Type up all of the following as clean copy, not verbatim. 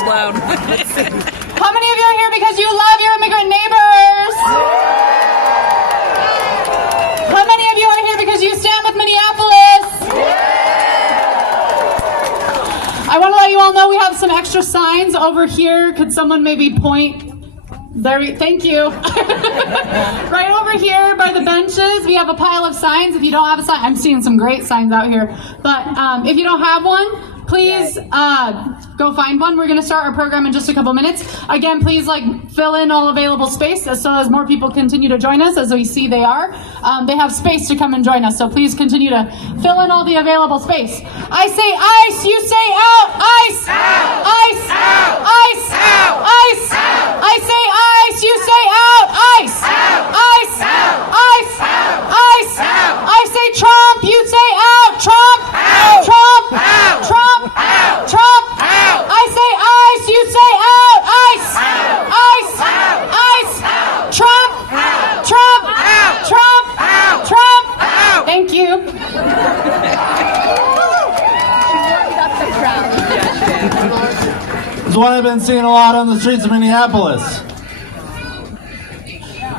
That's loud. How many of you are here because you love your immigrant neighbors? How many of you are here because you stand with Minneapolis? I want to let you all know we have some extra signs over here. Could someone maybe point? Thank you. Right over here by the benches, we have a pile of signs. If you don't have a sign, I'm seeing some great signs out here. But if you don't have one, please go find one. We're going to start our program in just a couple minutes. Again, please fill in all available space so as more people continue to join us, as we see they are. They have space to come and join us, so please continue to fill in all the available space. I say ice, you say out. Ice, out. Ice, out. Ice, out. Ice, out. I say ice, you say out. Ice, out. Ice, out. Ice, out. Ice, out. I say Trump, you say out. Trump, out. Trump, out. Trump, out. Trump, out. I say ice, you say out. Ice, out. Ice, out. Ice, out. Trump, out. Trump, out. Trump, out. Trump, out. Thank you. It's what I've been seeing a lot on the streets of Minneapolis.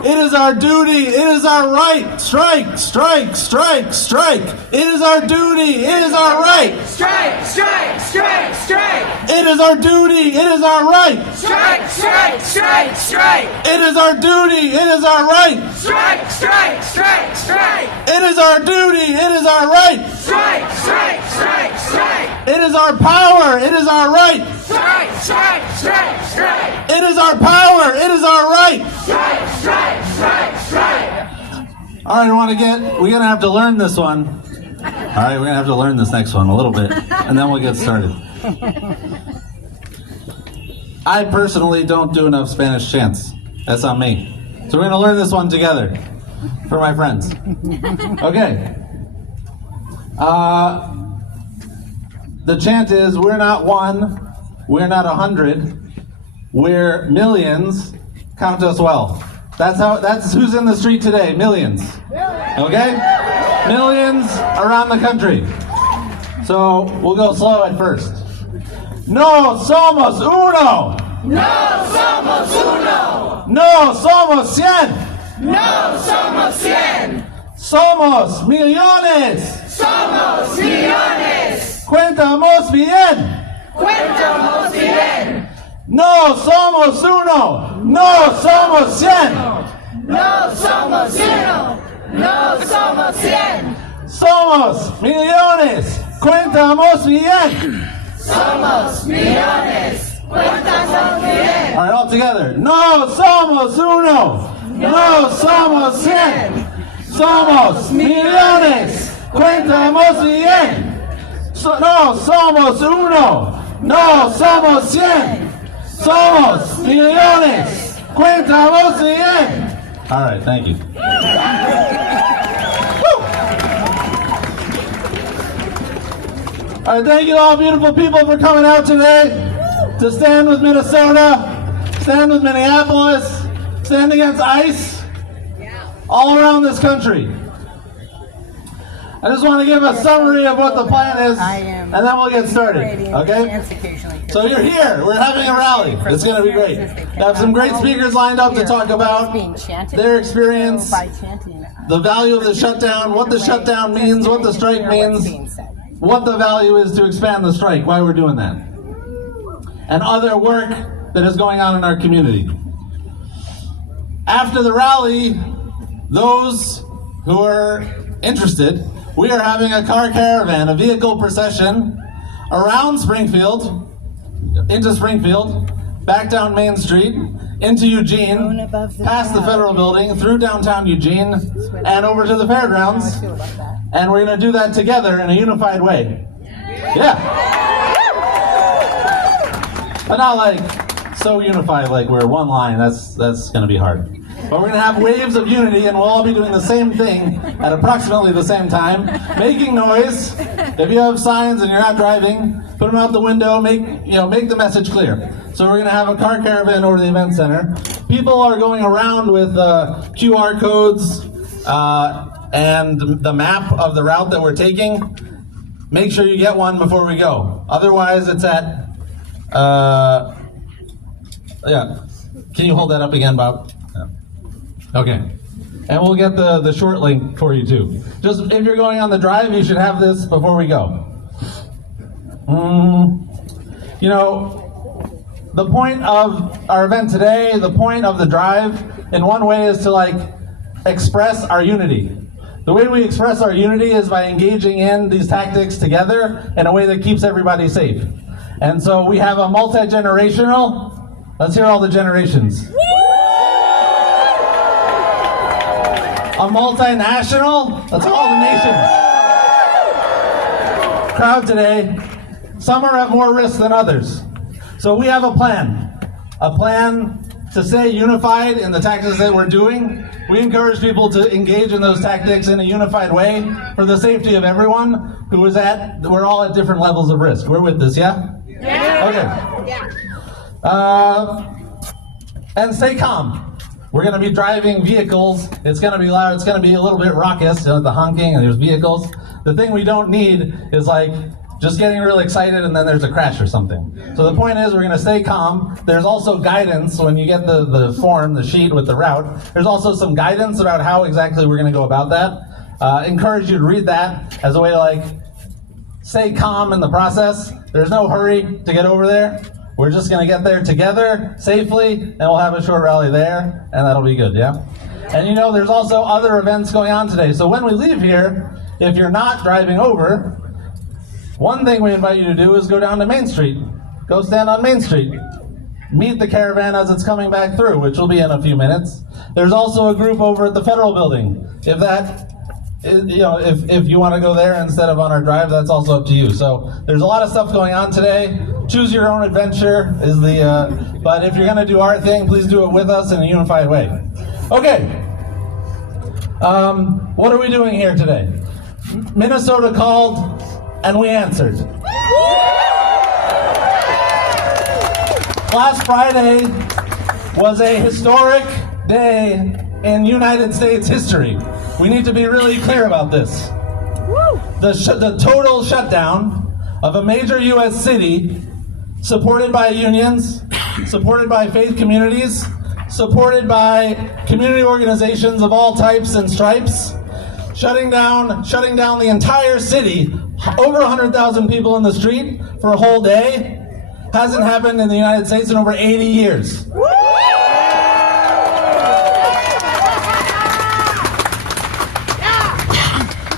It is our duty, it is our right. Strike, strike, strike, strike. It is our duty, it is our right. Strike, strike, strike, strike. It is our duty, it is our right. Strike, strike, strike, strike. It is our duty, it is our right. Strike, strike, strike, strike. It is our duty, it is our right. Strike, strike, strike, strike. It is our power, it is our right. Strike, strike, strike, strike. It is our power, it is our right. Strike, strike, strike, strike. All right, we're gonna have to learn this one. All right, we're gonna have to learn this next one a little bit, and then we'll get started. I personally don't do enough Spanish chants. That's on me. So we're gonna learn this one together for my friends. Okay. The chant is, we're not one, we're not 100, we're millions, count us well. That's who's in the street today, millions. Okay? Millions around the country. So we'll go slow at first. No somos uno. No somos uno. No somos cien. No somos cien. Somos millones. Somos millones. Cuentamos bien. Cuéntamos bien. No somos uno. No somos cien. No somos uno. No somos cien. Somos millones. Cuentamos bien. Somos millones. Cuéntamos bien. All right, all together. No somos uno. No somos cien. Somos millones. Cuentamos bien. No somos uno. No somos cien. Somos millones. Cuentamos bien. All right, thank you. All right, thank you all beautiful people for coming out today to stand with Minnesota, stand with Minneapolis, stand against ICE all around this country. I just want to give a summary of what the plan is, and then we'll get started, okay? So you're here. We're having a rally. It's going to be great. We have some great speakers lined up to talk about their experience, the value of the shutdown, what the shutdown means, what the strike means, what the value is to expand the strike, why we're doing that, and other work that is going on in our community. After the rally, those who are interested, we are having a car caravan, a vehicle procession around Springfield, into Springfield, back down Main Street, into Eugene, past the Federal Building, through downtown Eugene, and over to the fairgrounds. And we're going to do that together in a unified way. Yeah. But not like so unified like we're one line. That's going to be hard. But we're going to have waves of unity, and we'll all be doing the same thing at approximately the same time, making noise. If you have signs and you're not driving, put them out the window, make the message clear. So we're going to have a car caravan over the event center. People are going around with QR codes and the map of the route that we're taking. Make sure you get one before we go. Otherwise, it's at Yeah. Can you hold that up again, Bob? Yeah. Okay. And we'll get the short link for you too. Just if you're going on the drive, you should have this before we go. You know, the point of our event today, the point of the drive, in one way is to like express our unity. The way we express our unity is by engaging in these tactics together in a way that keeps everybody safe. And so we have a multi-generational, let's hear all the generations. A multinational, let's hear all the nations. Crowd today, some are at more risk than others. So we have a plan to stay unified in the tactics that we're doing. We encourage people to engage in those tactics in a unified way for the safety of everyone we're all at different levels of risk. We're with this, yeah? Yeah. Okay. Yeah. And stay calm. We're going to be driving vehicles. It's going to be loud. It's going to be a little bit raucous, the honking, and there's vehicles. The thing we don't need is like just getting really excited and then there's a crash or something. So the point is we're going to stay calm. There's also guidance when you get the form, the sheet with the route. There's also some guidance about how exactly we're going to go about that. Encourage you to read that as a way to like stay calm in the process. There's no hurry to get over there. We're just going to get there together safely and we'll have a short rally there and that'll be good, yeah? And you know, there's also other events going on today. So when we leave here, if you're not driving over, one thing we invite you to do is go down to Main Street. Go stand on Main Street. Meet the caravan as it's coming back through, which will be in a few minutes. There's also a group over at the Federal Building. If you want to go there instead of on our drive, that's also up to you. So there's a lot of stuff going on today. Choose your own adventure but if you're going to do our thing, please do it with us in a unified way. Okay. What are we doing here today? Minnesota called and we answered. Last Friday was a historic day in United States history. We need to be really clear about this. The total shutdown of a major U.S. city, supported by unions, supported by faith communities, supported by community organizations of all types and stripes, shutting down the entire city, over 100,000 people in the street for a whole day, hasn't happened in the United States in over 80 years.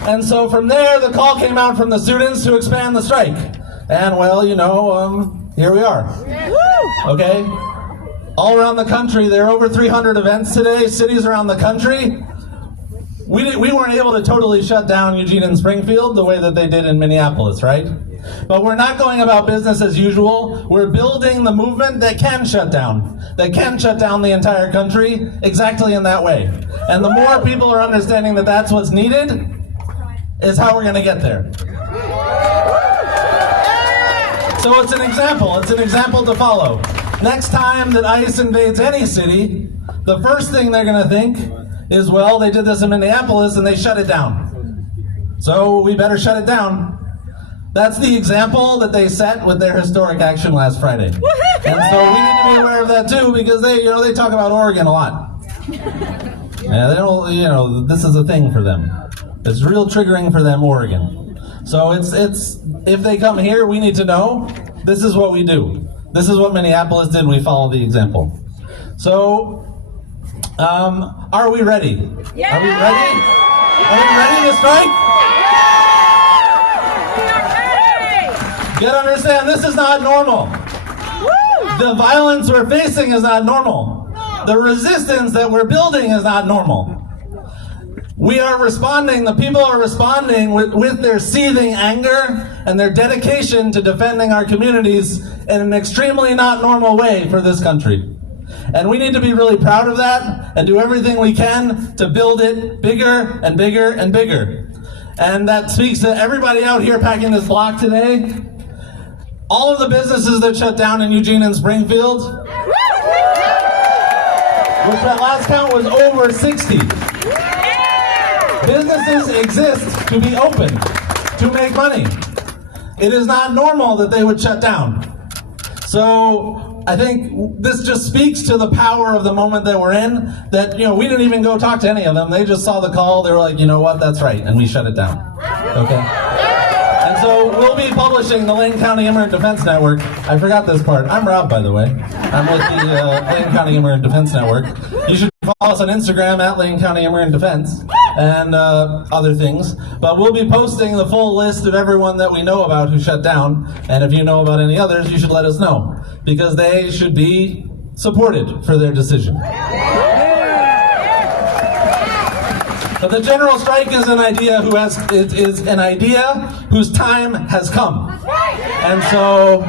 And so from there, the call came out from the students to expand the strike. And well, here we are. Okay? All around the country, there are over 300 events today, cities around the country. We weren't able to totally shut down Eugene and Springfield the way that they did in Minneapolis, right? But we're not going about business as usual. We're building the movement that can shut down the entire country exactly in that way. And the more people are understanding that that's what's needed, is how we're going to get there. So it's an example to follow. Next time that ICE invades any city, the first thing they're going to think is, well, they did this in Minneapolis and they shut it down. So we better shut it down. That's the example that they set with their historic action last Friday. And so we need to be aware of that too, because they talk about Oregon a lot. Yeah, they don't, this is a thing for them. It's real triggering for them, Oregon. So it's if they come here, we need to know this is what we do. This is what Minneapolis did. We follow the example. So, are we ready? Yeah. Are we ready? Are we ready to strike? Yeah. You gotta understand, this is not normal. The violence we're facing is not normal. The resistance that we're building is not normal. We are responding, the people are responding with their seething anger and their dedication to defending our communities in an extremely not normal way for this country. And we need to be really proud of that and do everything we can to build it bigger and bigger and bigger. And that speaks to everybody out here packing this block today. All of the businesses that shut down in Eugene and Springfield, which that last count was over 60. Businesses exist to be open, to make money. It is not normal that they would shut down. So I think this just speaks to the power of the moment that we're in, that, we didn't even go talk to any of them. They just saw the call. They were like, you know what, that's right. And we shut it down. Okay? And so we'll be publishing the Lane County Immigrant Defense Network. I forgot this part. I'm Rob, by the way. I'm with the Lane County Immigrant Defense Network. You should follow us on Instagram at Lane County Immigrant Defense and other things. But we'll be posting the full list of everyone that we know about who shut down. And if you know about any others, you should let us know, because they should be supported for their decision. But the general strike is an idea whose time has come. And so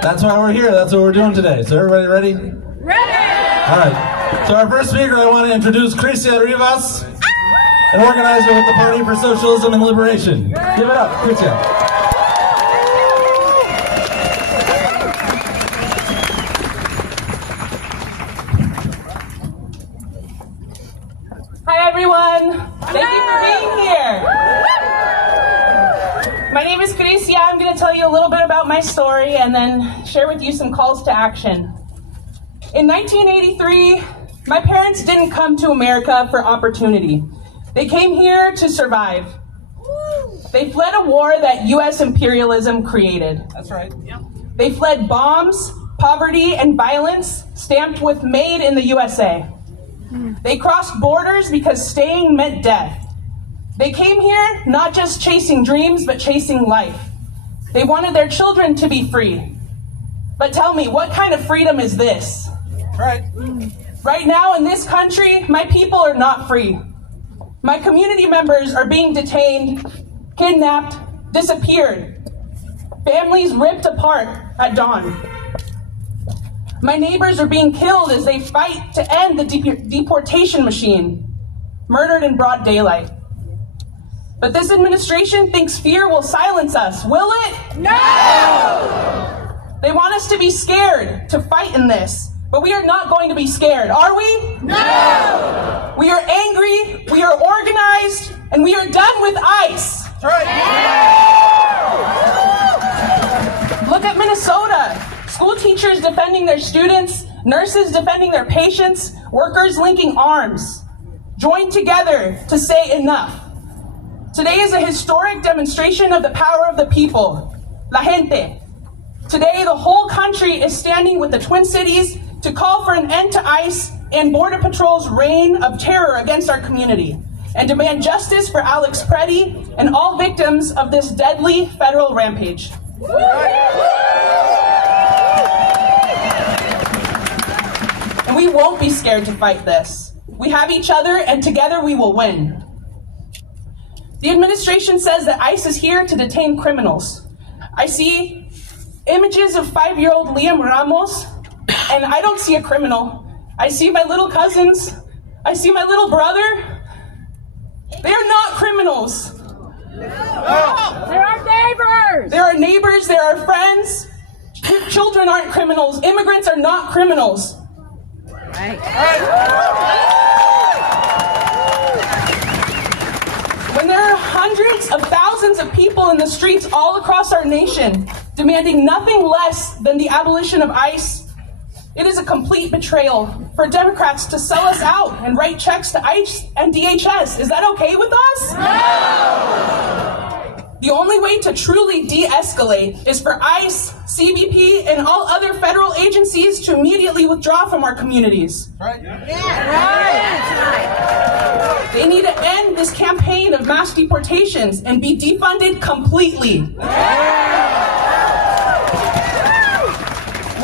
that's why we're here. That's what we're doing today. So everybody ready? Ready! All right. So our first speaker, I want to introduce Crisia Rivas, an organizer with the Party for Socialism and Liberation. Give it up, Crisia. Hi everyone, thank you for being here. My name is Crisia. I'm going to tell you a little bit about my story and then share with you some calls to action. In 1983, my parents didn't come to America for opportunity. They came here to survive. They fled a war that U.S. imperialism created. That's right. They fled bombs, poverty, and violence stamped with "Made in the USA." They crossed borders because staying meant death. They came here not just chasing dreams, but chasing life. They wanted their children to be free. But tell me, what kind of freedom is this? Right. Right now in this country, my people are not free. My community members are being detained, kidnapped, disappeared. Families ripped apart at dawn. My neighbors are being killed as they fight to end the deportation machine, murdered in broad daylight. But this administration thinks fear will silence us. Will it? No! They want us to be scared, to fight in this. But we are not going to be scared, are we? No! We are angry, we are organized, and we are done with ICE. That's right. Yeah! Look at Minnesota. School teachers defending their students, nurses defending their patients, workers linking arms, joined together to say enough. Today is a historic demonstration of the power of the people, la gente. Today, the whole country is standing with the Twin Cities to call for an end to ICE and Border Patrol's reign of terror against our community, and demand justice for Alex Preddy and all victims of this deadly federal rampage. And we won't be scared to fight this. We have each other, and together we will win. The administration says that ICE is here to detain criminals. I see images of 5-year-old Liam Ramos, and I don't see a criminal. I see my little cousins. I see my little brother. They are not criminals. No. They're our neighbors! There are neighbors, there are friends. Children aren't criminals. Immigrants are not criminals. Right. When there are hundreds of thousands of people in the streets all across our nation demanding nothing less than the abolition of ICE, it is a complete betrayal for Democrats to sell us out and write checks to ICE and DHS. Is that okay with us? No! The only way to truly de-escalate is for ICE, CBP, and all other federal agencies to immediately withdraw from our communities. Right. Right. They need to end this campaign of mass deportations and be defunded completely.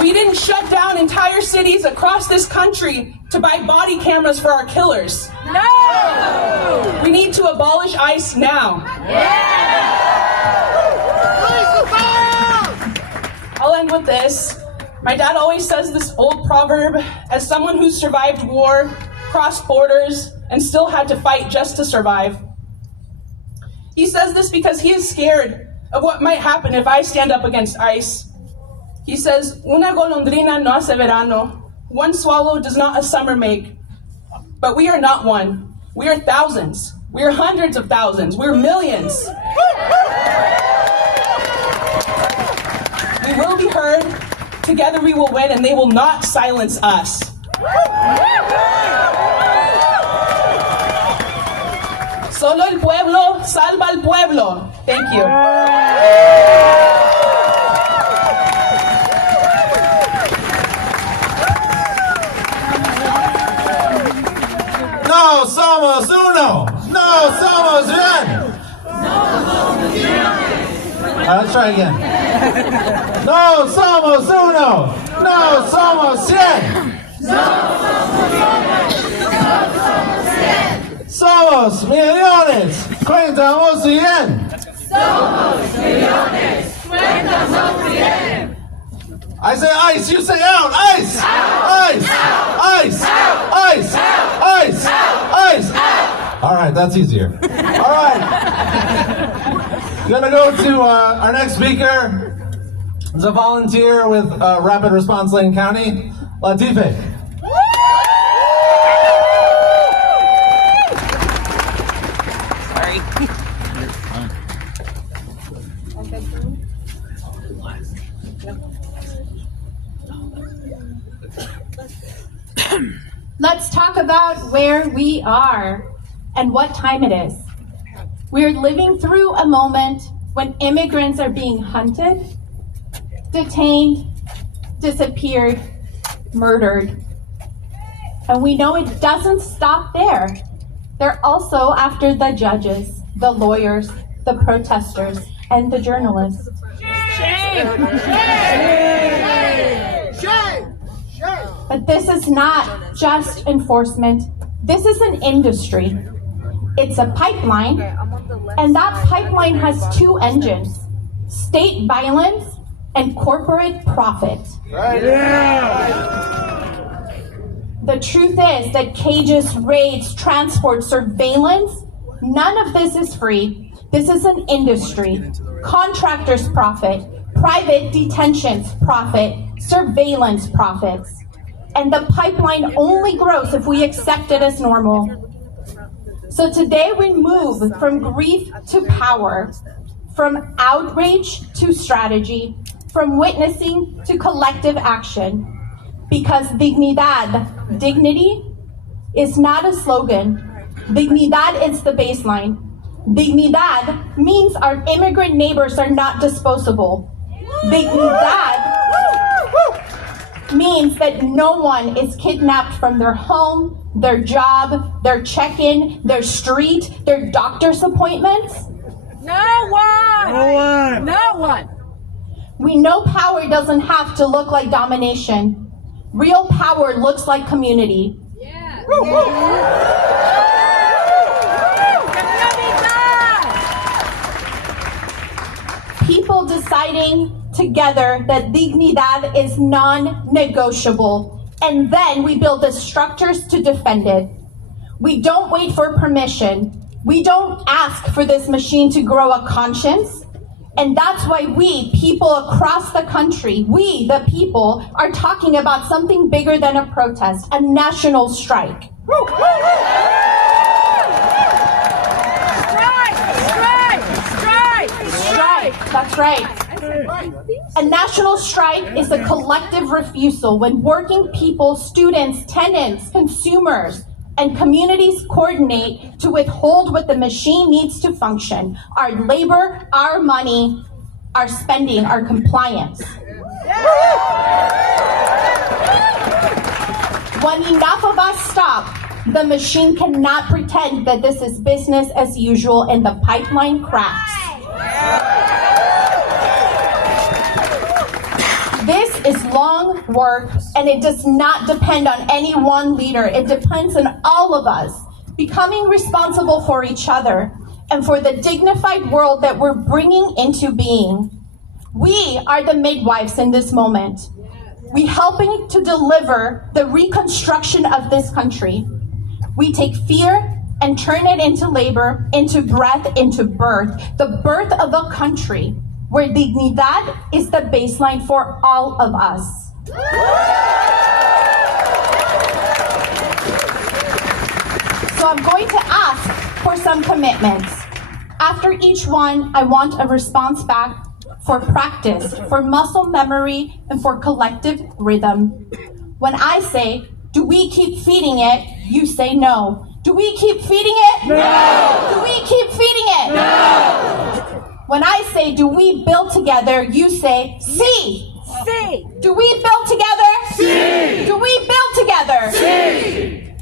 We didn't shut down entire cities across this country to buy body cameras for our killers. No! We need to abolish ICE now. I'll end with this. My dad always says this old proverb, as someone who survived war, crossed borders, and still had to fight just to survive. He says this because he is scared of what might happen if I stand up against ICE. He says, "Una golondrina no hace verano." One swallow does not a summer make. But we are not one. We are thousands. We are hundreds of thousands. We're millions. We will be heard. Together we will win, and they will not silence us. Solo el pueblo salva al pueblo. Thank you. No somos uno. No somos bien. Let's try again. No somos uno. No somos cien. Somos millones. Cuentamos bien. I say ice, you say out. Ice! Ice! Ice! Ice! Ice! Ice! All right, that's easier. All right. Gonna go to our next speaker. He's a volunteer with Rapid Response Lane County, Latife. Let's talk about where we are and what time it is. We're living through a moment when immigrants are being hunted, detained, disappeared, murdered. And we know it doesn't stop there. They're also after the judges, the lawyers, the protesters, and the journalists. But this is not just enforcement. This is an industry. It's a pipeline, and that pipeline has two engines: state violence and corporate profit. The truth is that cages, raids, transport, surveillance, none of this is free. This is an industry. Contractors profit, private detentions profit, surveillance profits. And the pipeline only grows if we accept it as normal. So today we move from grief to power, from outrage to strategy, from witnessing to collective action. Because dignidad, dignity, is not a slogan. Dignidad is the baseline. Dignidad means our immigrant neighbors are not disposable. Dignidad means that no one is kidnapped from their home, their job, their check-in, their street, their doctor's appointments. No one! No one! No one! We know power doesn't have to look like domination. Real power looks like community. Yeah. People deciding together that dignidad is non-negotiable, and then we build the structures to defend it. We don't wait for permission. We don't ask for this machine to grow a conscience. And that's why we, people across the country, we, the people, are talking about something bigger than a protest, a national strike. Strike! That's right. A national strike is a collective refusal when working people, students, tenants, consumers, and communities coordinate to withhold what the machine needs to function: our labor, our money, our spending, our compliance. When enough of us stop, the machine cannot pretend that this is business as usual and the pipeline cracks. This is long work, and it does not depend on any one leader. It depends on all of us becoming responsible for each other and for the dignified world that we're bringing into being. We are the midwives in this moment. We helping to deliver the reconstruction of this country. We take fear and turn it into labor, into breath, into birth, the birth of a country where dignidad is the baseline for all of us. So I'm going to ask for some commitments. After each one, I want a response back for practice, for muscle memory, and for collective rhythm. When I say, do we keep feeding it? You say no. Do we keep feeding it? No! Do we keep feeding it? No! When I say, do we build together? You say, see. See. Do we build together? See. Do we build together? See.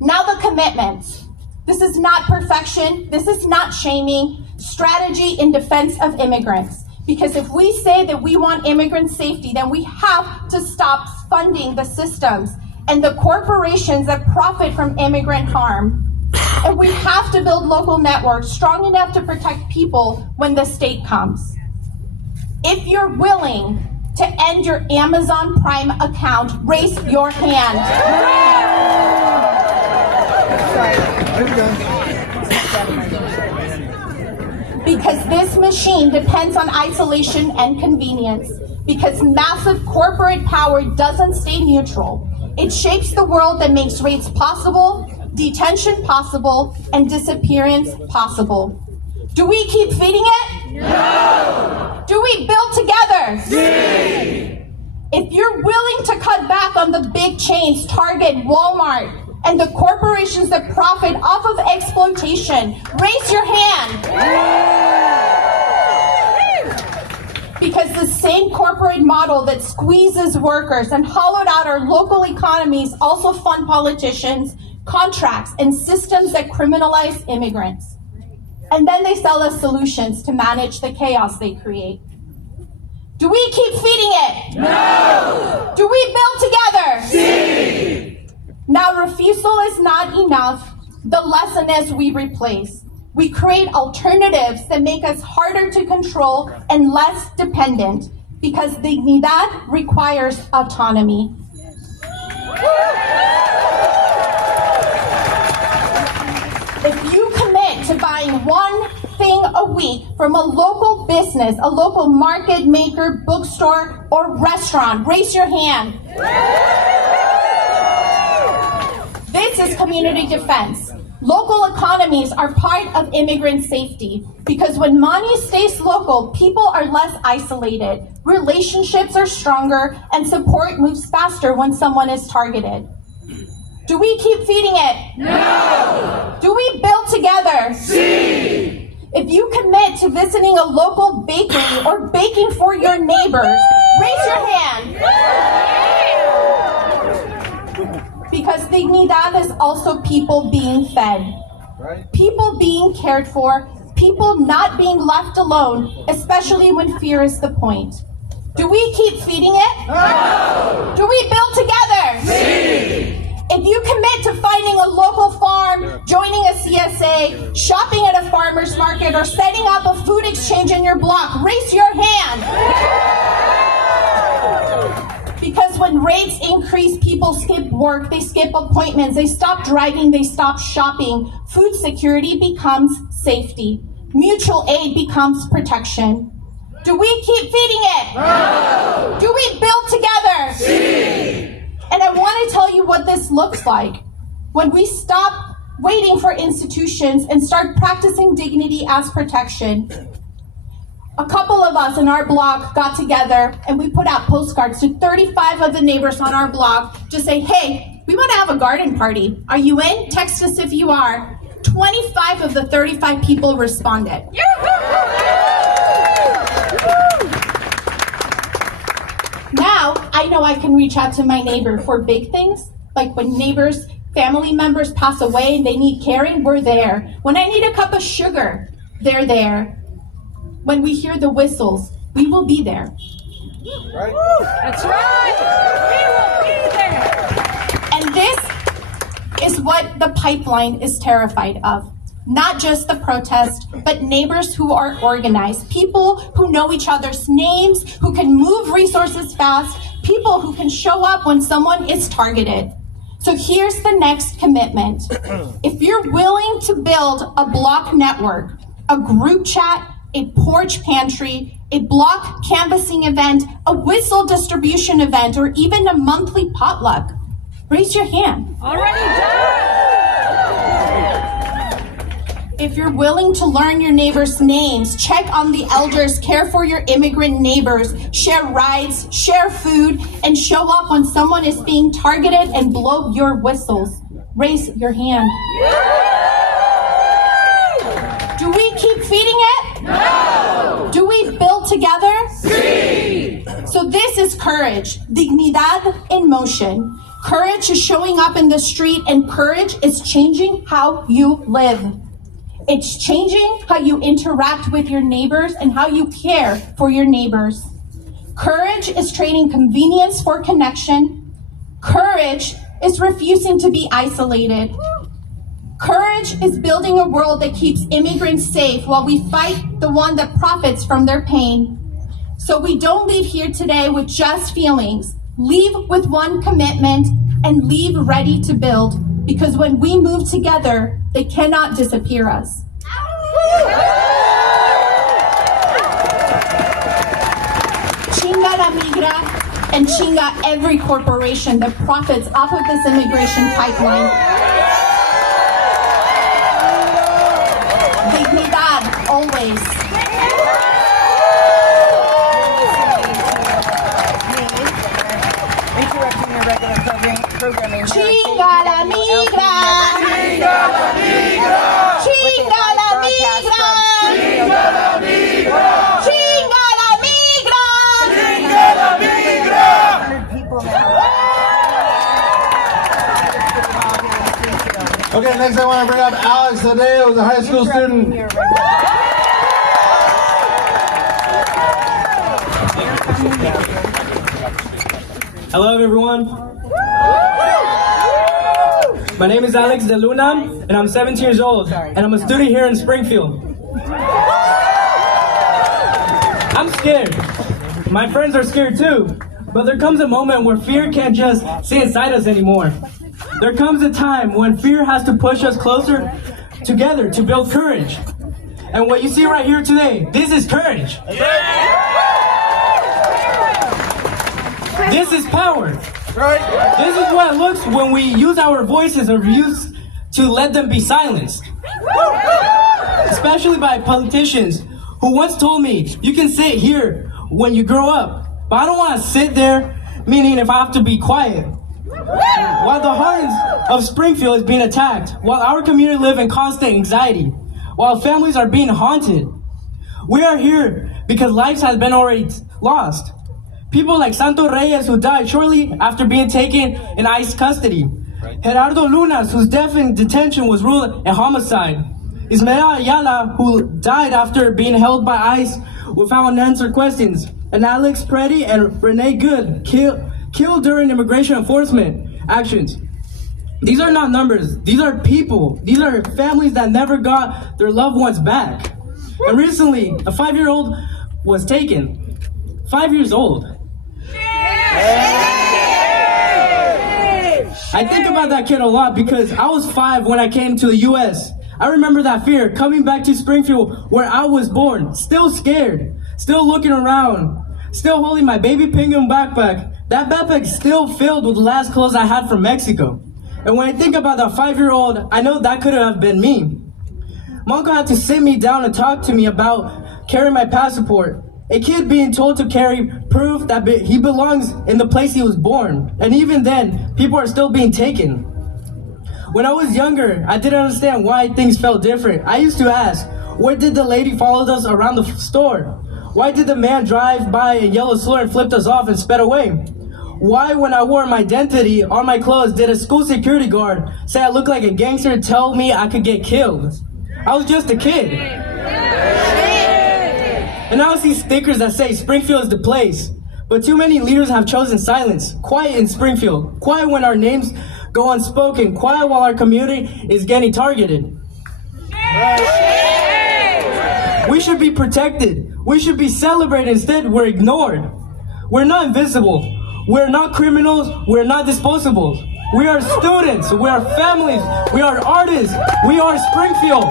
Now the commitments. This is not perfection. This is not shaming. Strategy in defense of immigrants. Because if we say that we want immigrant safety, then we have to stop funding the systems and the corporations that profit from immigrant harm. And we have to build local networks strong enough to protect people when the state comes. If you're willing to end your Amazon Prime account, raise your hand. Because this machine depends on isolation and convenience. Because massive corporate power doesn't stay neutral. It shapes the world that makes raids possible, detention possible, and disappearance possible. Do we keep feeding it? No! Do we build together? See. If you're willing to cut back on the big chains, Target, Walmart, and the corporations that profit off of exploitation, raise your hand. Because the same corporate model that squeezes workers and hollowed out our local economies also fund politicians, contracts, and systems that criminalize immigrants. And then they sell us solutions to manage the chaos they create. Do we keep feeding it? No! Do we build together? See. Now, refusal is not enough. The lesson is we replace. We create alternatives that make us harder to control and less dependent, because dignidad requires autonomy. If you commit to buying one thing a week from a local business, a local market maker, bookstore, or restaurant, raise your hand. This is community defense. Local economies are part of immigrant safety, because when money stays local, people are less isolated, relationships are stronger, and support moves faster when someone is targeted. Do we keep feeding it? No! Do we build together? See. If you commit to visiting a local bakery or baking for your neighbors, raise your hand. Because dignidad is also people being fed, people being cared for, people not being left alone, especially when fear is the point. Do we keep feeding it? No! Do we build together? See. If you commit to finding a local farm, joining a CSA, shopping at a farmer's market, or setting up a food exchange in your block, raise your hand. Because when rates increase, people skip work, they skip appointments, they stop driving, they stop shopping. Food security becomes safety. Mutual aid becomes protection. Do we keep feeding it? No! Do we build together? See. And I want to tell you what this looks like. When we stop waiting for institutions and start practicing dignity as protection. A couple of us in our block got together and we put out postcards to 35 of the neighbors on our block to say, hey, we want to have a garden party. Are you in? Text us if you are. 25 of the 35 people responded. Now, I know I can reach out to my neighbor for big things, like when neighbors, family members pass away and they need caring, we're there. When I need a cup of sugar, they're there. When we hear the whistles, we will be there. Right. That's right. We will be there. And this is what the pipeline is terrified of. Not just the protest, but neighbors who are organized, people who know each other's names, who can move resources fast, people who can show up when someone is targeted. So here's the next commitment. If you're willing to build a block network, a group chat, a porch pantry, a block canvassing event, a whistle distribution event, or even a monthly potluck, raise your hand. Already done. If you're willing to learn your neighbors' names, check on the elders, care for your immigrant neighbors, share rides, share food, and show up when someone is being targeted and blow your whistles, raise your hand. Do we keep feeding it? No! Do we build together? Sí! So this is courage, dignidad in motion. Courage is showing up in the street, and courage is changing how you live. It's changing how you interact with your neighbors and how you care for your neighbors. Courage is trading convenience for connection. Courage is refusing to be isolated. Courage is building a world that keeps immigrants safe while we fight the one that profits from their pain. So we don't leave here today with just feelings. Leave with one commitment and leave ready to build. Because when we move together, they cannot disappear us. Chinga la migra and chinga every corporation that profits off of this immigration pipeline. Dignidad, always. Interrupting your regular programming. Chinga la migra. Chinga la migra. Chinga la migra. Chinga la migra. Chinga la migra. Chinga la migra. 100 people now. Okay, next I want to bring up Alex today, who's a high school student. Hello everyone. My name is Alex De Luna, and I'm 17 years old, and I'm a student here in Springfield. I'm scared. My friends are scared too, but there comes a moment where fear can't just stay inside us anymore. There comes a time when fear has to push us closer together to build courage. And what you see right here today, this is courage. This is power. This is what it looks when we use our voices and refuse to let them be silenced. Especially by politicians who once told me, you can sit here when you grow up, but I don't want to sit there, meaning if I have to be quiet. While the heart of Springfield is being attacked, while our community live in constant anxiety, while families are being haunted, we are here because lives have been already lost. People like Santo Reyes, who died shortly after being taken in ICE custody. Gerardo Lunas, whose death in detention was ruled a homicide. Ismael Ayala, who died after being held by ICE without unanswered questions. And Alex Preddy and Renee Good killed during immigration enforcement actions. These are not numbers. These are people. These are families that never got their loved ones back. And recently, a 5-year-old was taken. 5 years old. I think about that kid a lot because I was 5 when I came to the U.S. I remember that fear coming back to Springfield where I was born, still scared, still looking around, still holding my baby penguin backpack. That backpack still filled with the last clothes I had from Mexico. And when I think about that 5-year-old, I know that could have been me. My uncle had to sit me down and talk to me about carrying my passport. A kid being told to carry proof that he belongs in the place he was born. And even then, people are still being taken. When I was younger, I didn't understand why things felt different. I used to ask, why did the lady follow us around the store? Why did the man drive by and yell a slur and flipped us off and sped away? Why, when I wore my identity on my clothes, did a school security guard say I looked like a gangster and tell me I could get killed? I was just a kid. And now I see stickers that say Springfield is the place. But too many leaders have chosen silence. Quiet in Springfield. Quiet when our names go unspoken. Quiet while our community is getting targeted. We should be protected. We should be celebrated. Instead, we're ignored. We're not invisible. We're not criminals. We're not disposables. We are students. We are families. We are artists. We are Springfield.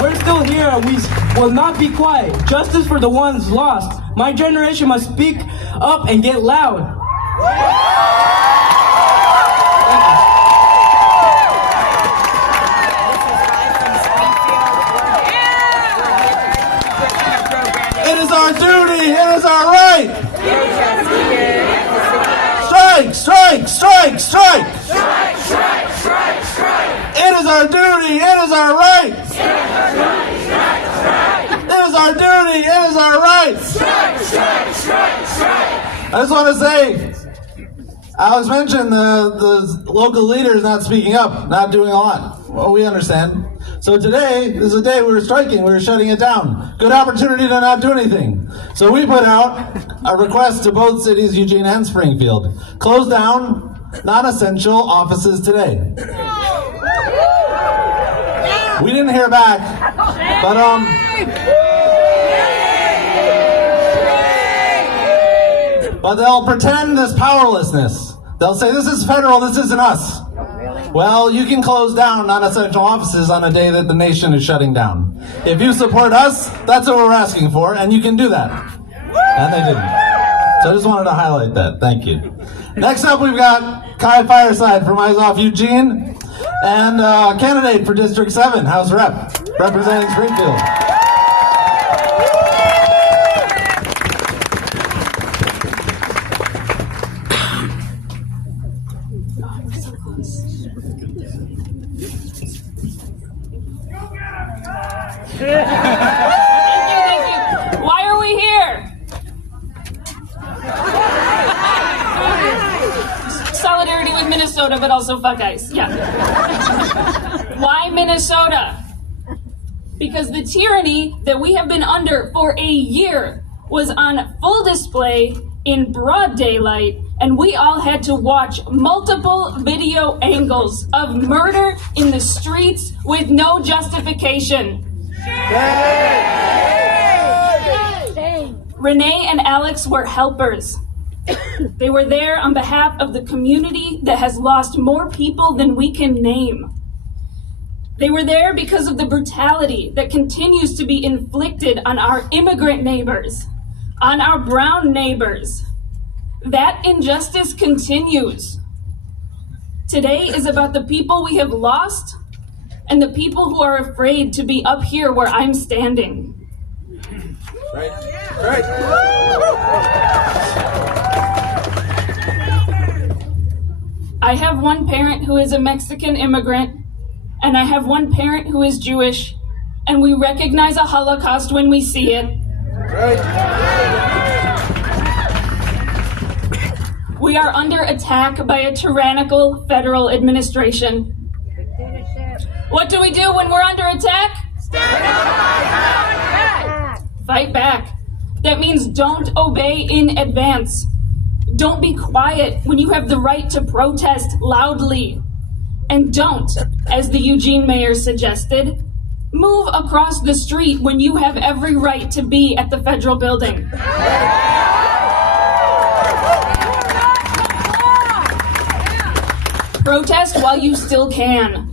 We're still here. We will not be quiet. Justice for the ones lost. My generation must speak up and get loud. Strike, strike, strike! Strike, strike, strike, strike! It is our duty, it is our right! It is our duty, it is our right! Strike, strike, strike, strike! I just want to say, Alex mentioned the local leaders not speaking up, not doing a lot. Well, we understand. So today is a day we were striking, we were shutting it down. Good opportunity to not do anything. So we put out a request to both cities, Eugene and Springfield. Close down non-essential offices today. We didn't hear back, but they'll pretend this powerlessness. They'll say, this is federal, this isn't us. Well, you can close down non-essential offices on a day that the nation is shutting down. If you support us, that's what we're asking for, and you can do that. And they didn't. So I just wanted to highlight that. Thank you. Next up, we've got Kai Fireside from Eyes Off Eugene, and candidate for District 7, House Rep, representing Springfield. Thank you. Why are we here? Solidarity with Minnesota, but also fuck ICE. Yeah. Why Minnesota? Because the tyranny that we have been under for a year was on full display in broad daylight, and we all had to watch multiple video angles of murder in the streets with no justification. Renee and Alex were helpers. They were there on behalf of the community that has lost more people than we can name. They were there because of the brutality that continues to be inflicted on our immigrant neighbors, on our brown neighbors. That injustice continues. Today is about the people we have lost and the people who are afraid to be up here where I'm standing. Right. Right. I have one parent who is a Mexican immigrant, and I have one parent who is Jewish, and we recognize a Holocaust when we see it. Right. We are under attack by a tyrannical federal administration. What do we do when we're under attack? Fight back. That means don't obey in advance. Don't be quiet when you have the right to protest loudly. And don't, as the Eugene mayor suggested, move across the street when you have every right to be at the federal building. Protest while you still can.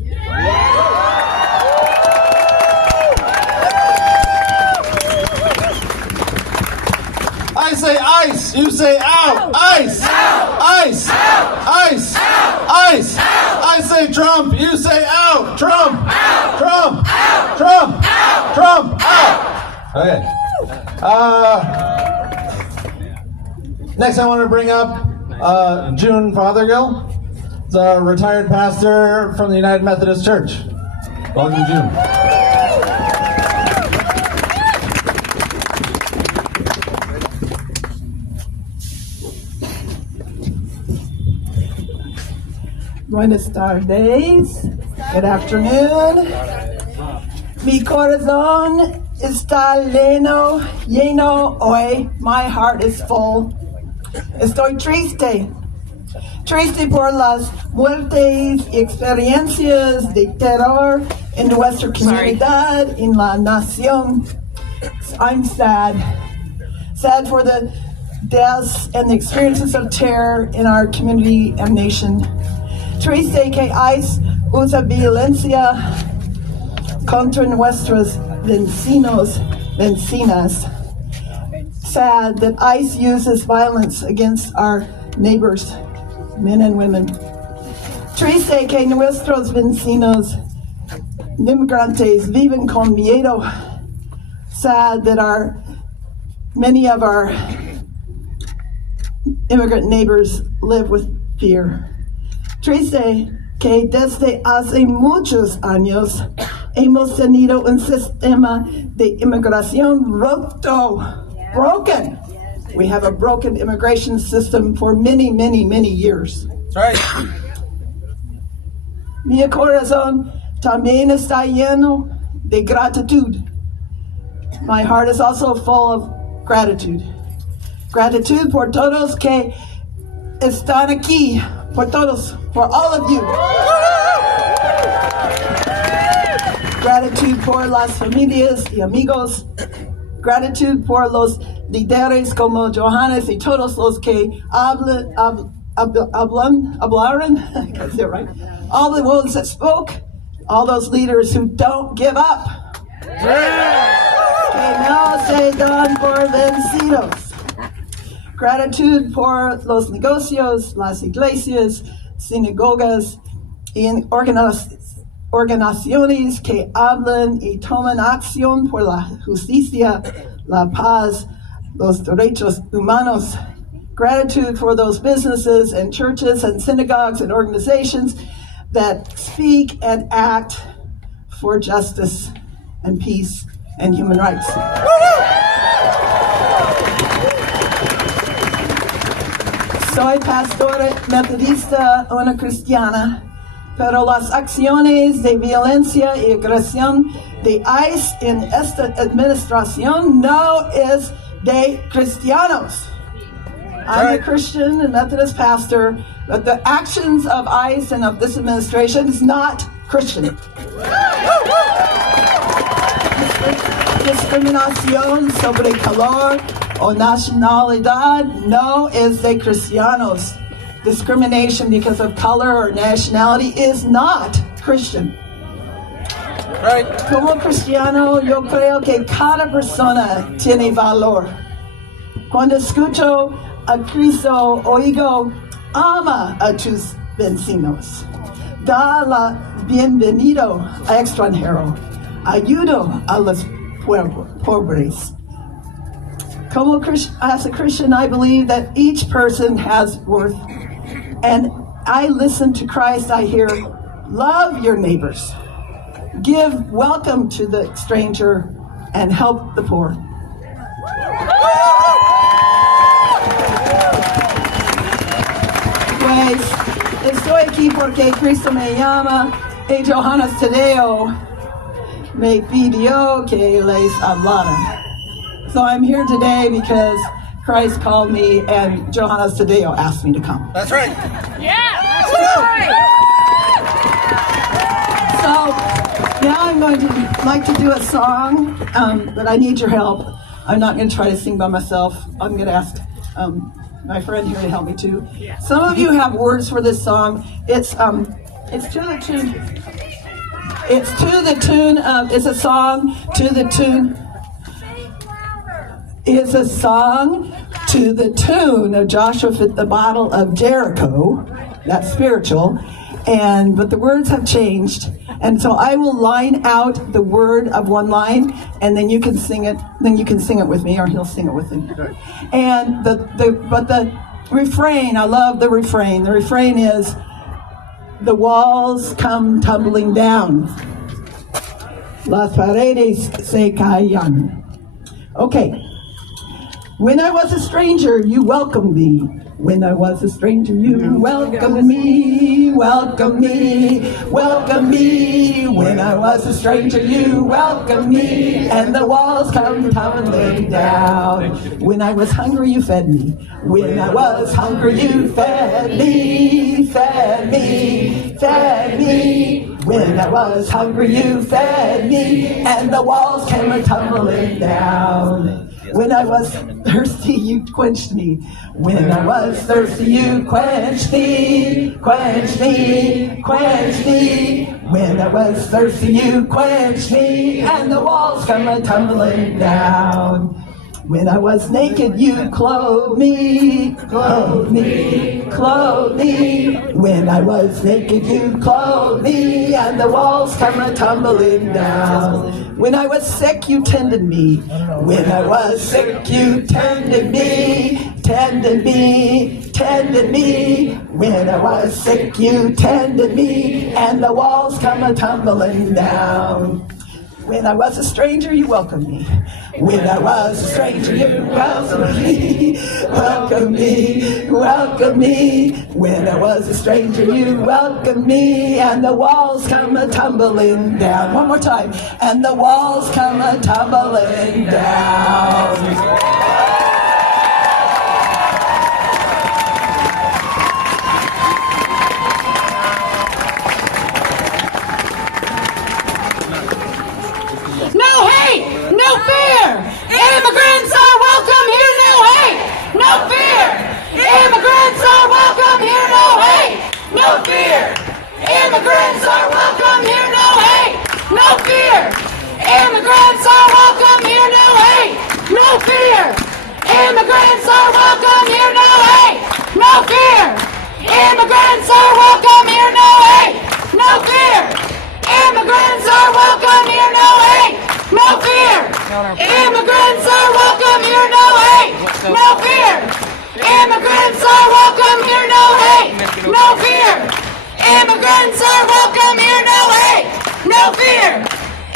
I say ice, you say out. Ice, ice, ice, ice. I say Trump, you say out. Trump, Trump, Trump, Trump, out. Okay. Next, I want to bring up June Fothergill. He's a retired pastor from the United Methodist Church. Welcome, June. Buenas tardes. Good afternoon. Mi corazón está lleno hoy. My heart is full. Estoy triste. Triste por las muertes y experiencias de terror en nuestra comunidad, en la nación. I'm sad. Sad for the deaths and the experiences of terror in our community and nation. Triste que ICE usa violencia contra nuestros vecinos, vecinas. Sad that ICE uses violence against our neighbors, men and women. Triste que nuestros vecinos inmigrantes viven con miedo. Sad that many of our immigrant neighbors live with fear. Triste que desde hace muchos años hemos tenido un sistema de inmigración roto, broken. We have a broken immigration system for many, many, many years. That's right. Mi corazón también está lleno de gratitud. My heart is also full of gratitude. Gratitude por todos que están aquí, por todos, for all of you. Gratitude por las familias y amigos. Gratitude por los líderes como Johannes y todos los que hablaron, I can't say it right. All the ones that spoke, all those leaders who don't give up. Que no se dan por vencidos. Gratitude por los negocios, las iglesias, sinagogas y organizaciones que hablan y toman acción por la justicia, la paz, los derechos humanos. Gratitude for those businesses and churches and synagogues and organizations that speak and act for justice and peace and human rights. Soy pastora metodista, una cristiana, pero las acciones de violencia y agresión de ICE en esta administración no es de cristianos. I'm a Christian and Methodist pastor, but the actions of ICE and of this administration is not Christian. Discriminación sobre color o nacionalidad no es de cristianos. Discrimination because of color or nationality is not Christian. Right. Como cristiano, yo creo que cada persona tiene valor. Cuando escucho a Cristo, oigo, ama a tus vecinos. Da la bienvenido a extranjero. Ayudo a los pobres. Como as a Christian, I believe that each person has worth. And I listen to Christ, I hear, love your neighbors. Give welcome to the stranger and help the poor. Pues estoy aquí porque Cristo me llama y Johannes Tadeo me pidió que les hablara. So I'm here today because Christ called me and Johannes Tadeo asked me to come. That's right. So now I'm going to like to do a song, but I need your help. I'm not going to try to sing by myself. I'm going to ask my friend here to help me too. Some of you have words for this song. It's to the tune. It's to the tune of. It's a song to the tune. It's a song to the tune of Joshua at the Battle of Jericho. That's spiritual, but the words have changed. And so I will line out the word of one line, and then you can sing it. Then you can sing it with me, or he'll sing it with me. And the refrain, I love the refrain. The refrain is, "The walls come tumbling down. Las paredes se caen." Okay. When I was a stranger, you welcomed me. When I was a stranger, you welcomed me, welcomed me, welcomed me. When I was a stranger, you welcomed me, and the walls come tumbling down. When I was hungry, you fed me. When I was hungry, you fed me, fed me, fed me. When I was hungry, you fed me, and the walls came tumbling down. When I was thirsty, you quenched me. When I was thirsty, you quenched me, quenched me, quenched me. When I was thirsty, you quenched me, and the walls come tumbling down. When I was naked, you clothed me, clothed me, clothed me. When I was naked, you clothed me, and the walls come tumbling down. When I was sick, you tended me. When I was sick, you tended me. Tended me, tended me. When I was sick, you tended me. And the walls come a-tumbling down. When I was a stranger, you welcomed me. When I was a stranger, you welcomed me. Welcome me, welcome me. When I was a stranger, you welcomed me. And the walls come a-tumbling down. One more time. And the walls come a-tumbling down. No hate, no fear. Immigrants are welcome here, no hate, no fear. Immigrants are welcome here, no hate, no fear. Immigrants are welcome here, no hate, no fear. Immigrants are welcome here, no hate, no fear. Immigrants are welcome here, no hate, no fear. Immigrants are welcome here, no hate, no fear. Immigrants are welcome here, no hate, no fear. Immigrants are welcome here, no hate, no fear. Immigrants are welcome here, no hate, no fear. Immigrants are welcome here, no hate, no fear.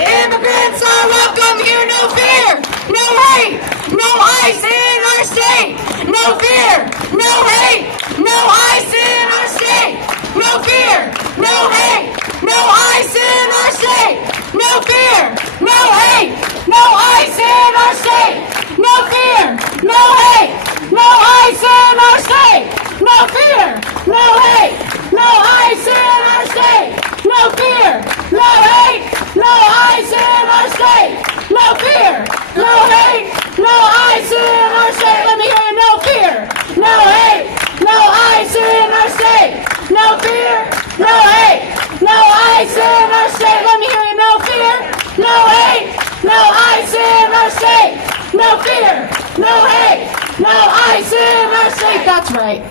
Immigrants are welcome here, no fear, no hate, no ICE in our state, no fear, no hate, no ICE in our state, no fear, no hate, no ICE in our state, no fear, no hate, no ICE in our state, no fear, no hate, no ICE in our state, no fear, no hate, no ICE in our state, no fear, no hate, no ICE in our state, no fear, no hate, no ICE in our state. Let me hear you. No fear, no hate, no ICE in our state, no fear, no hate, no ICE in our state. Let me hear you. No fear, no hate, no ICE in our state, no fear, no hate, no ICE in our state. That's right.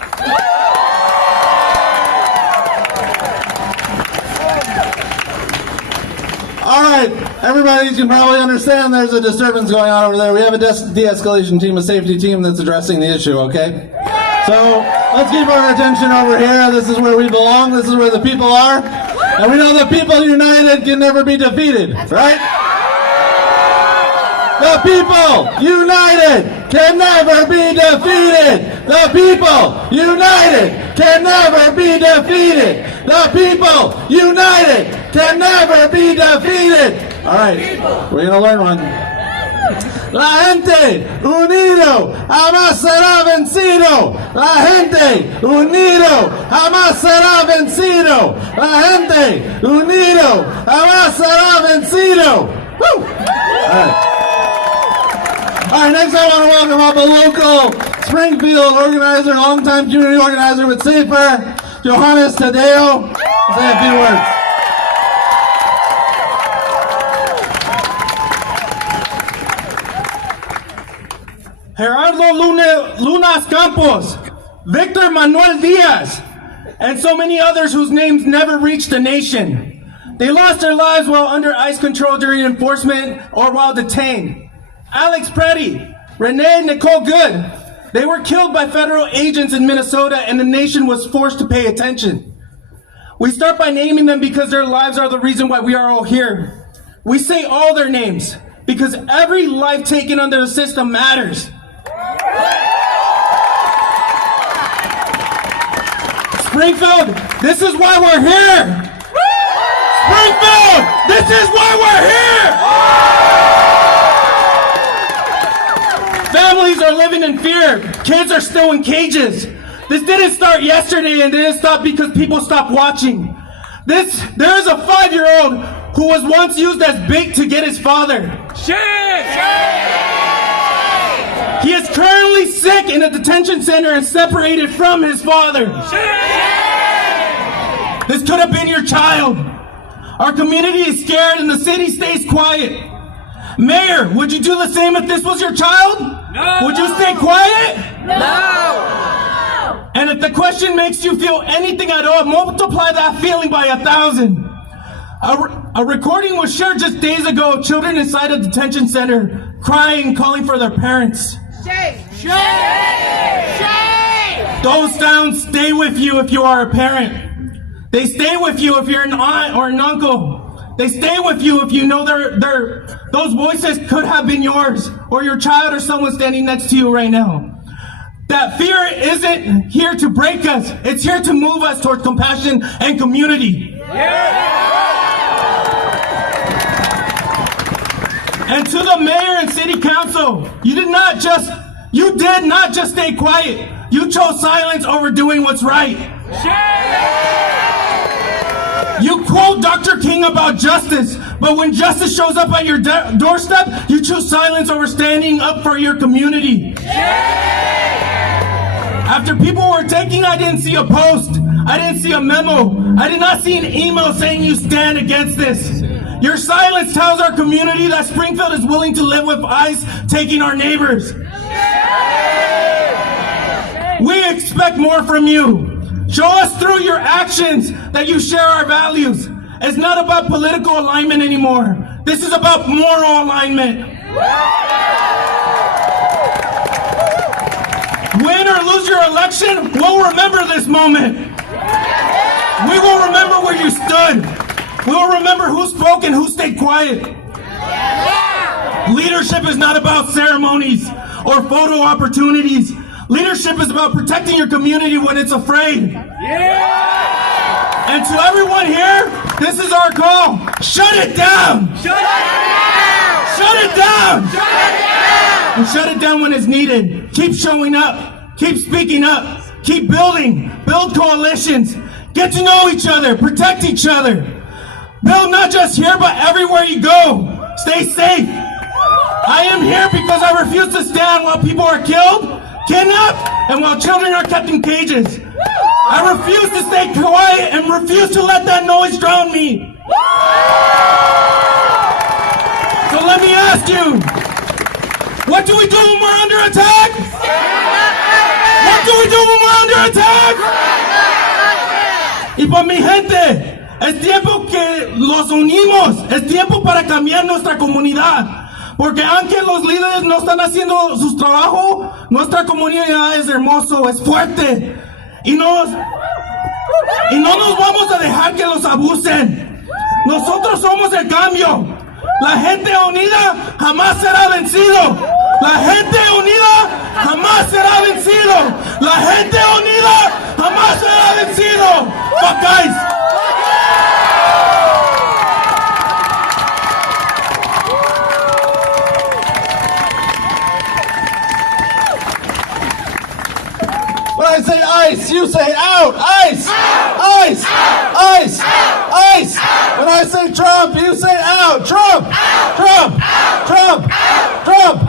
All right, everybody, you can probably understand there's a disturbance going on over there. We have a de-escalation team, a safety team that's addressing the issue, okay? So let's keep our attention over here. This is where we belong. This is where the people are. And we know that people united can never be defeated, right? The people united can never be defeated. The people united can never be defeated. The people united can never be defeated. All right, we're going to learn one. La gente unido jamás será vencido. La gente unido jamás será vencido. La gente unido jamás será vencido. Woo! All right, next I want to welcome up a local Springfield organizer, longtime community organizer with Safer, Johannes Tadeo. Say a few words. Gerardo Lunas Campos, Victor Manuel Diaz, and so many others whose names never reached the nation. They lost their lives while under ICE control during enforcement or while detained. Alex Preddy, Renee Nicole Good, they were killed by federal agents in Minnesota and the nation was forced to pay attention. We start by naming them because their lives are the reason why we are all here. We say all their names because every life taken under the system matters. Springfield, this is why we're here! Springfield, this is why we're here! Families are living in fear. Kids are still in cages. This didn't start yesterday and didn't stop because people stopped watching. There is a 5-year-old who was once used as bait to get his father. He is currently sick in a detention center and separated from his father. This could have been your child. Our community is scared and the city stays quiet. Mayor, would you do the same if this was your child? No. Would you stay quiet? No. And if the question makes you feel anything at all, multiply that feeling by 1,000. A recording was shared just days ago of children inside a detention center crying, calling for their parents. Shame! Shame! Shame! Those sounds stay with you if you are a parent. They stay with you if you're an aunt or an uncle. They stay with you if you know those voices could have been yours or your child or someone standing next to you right now. That fear isn't here to break us. It's here to move us towards compassion and community. And to the mayor and city council, you did not just stay quiet. You chose silence over doing what's right. You quote Dr. King about justice, but when justice shows up at your doorstep, you choose silence over standing up for your community. After people were taking, I didn't see a post. I didn't see a memo. I did not see an email saying you stand against this. Your silence tells our community that Springfield is willing to live with ICE taking our neighbors. We expect more from you. Show us through your actions that you share our values. It's not about political alignment anymore. This is about moral alignment. Win or lose your election, we'll remember this moment. We will remember where you stood. We will remember who spoke and who stayed quiet. Leadership is not about ceremonies or photo opportunities. Leadership is about protecting your community when it's afraid. And to everyone here, this is our call. Shut it down! Shut it down! Shut it down! Shut it down! And shut it down when it's needed. Keep showing up. Keep speaking up. Keep building. Build coalitions. Get to know each other. Protect each other. Build not just here, but everywhere you go. Stay safe. I am here because I refuse to stand while people are killed, kidnapped, and while children are kept in cages. I refuse to stay quiet and refuse to let that noise drown me. So let me ask you, what do we do when we're under attack? What do we do when we're under attack? Y por mi gente, es tiempo que los unimos, es tiempo para cambiar nuestra comunidad. Porque aunque los líderes no están haciendo su trabajo, nuestra comunidad es hermoso, es fuerte. Y no nos vamos a dejar que los abusen. Nosotros somos el cambio. La gente unida jamás será vencido. La gente unida jamás será vencido. La gente unida jamás será vencido. Fuck guys. When I say ice, you say out! Ice! Ice! Ice! Ice! When I say Trump, you say out! Trump! Trump! Trump! Trump!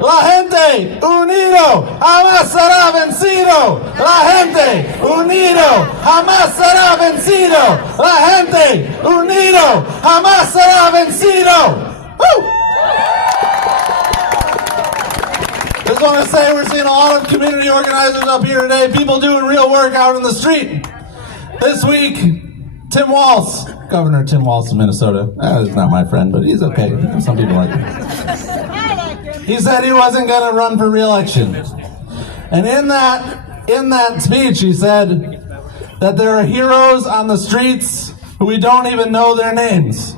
La gente unido jamás será vencido. La gente unido jamás será vencido. La gente unido jamás será vencido. Woo! Just want to say we're seeing a lot of community organizers up here today, people doing real work out in the street. This week, Tim Walz, Governor Tim Walz of Minnesota, he's not my friend, but he's okay. Some people like him. He said he wasn't going to run for re-election. And in that speech, he said that there are heroes on the streets who we don't even know their names.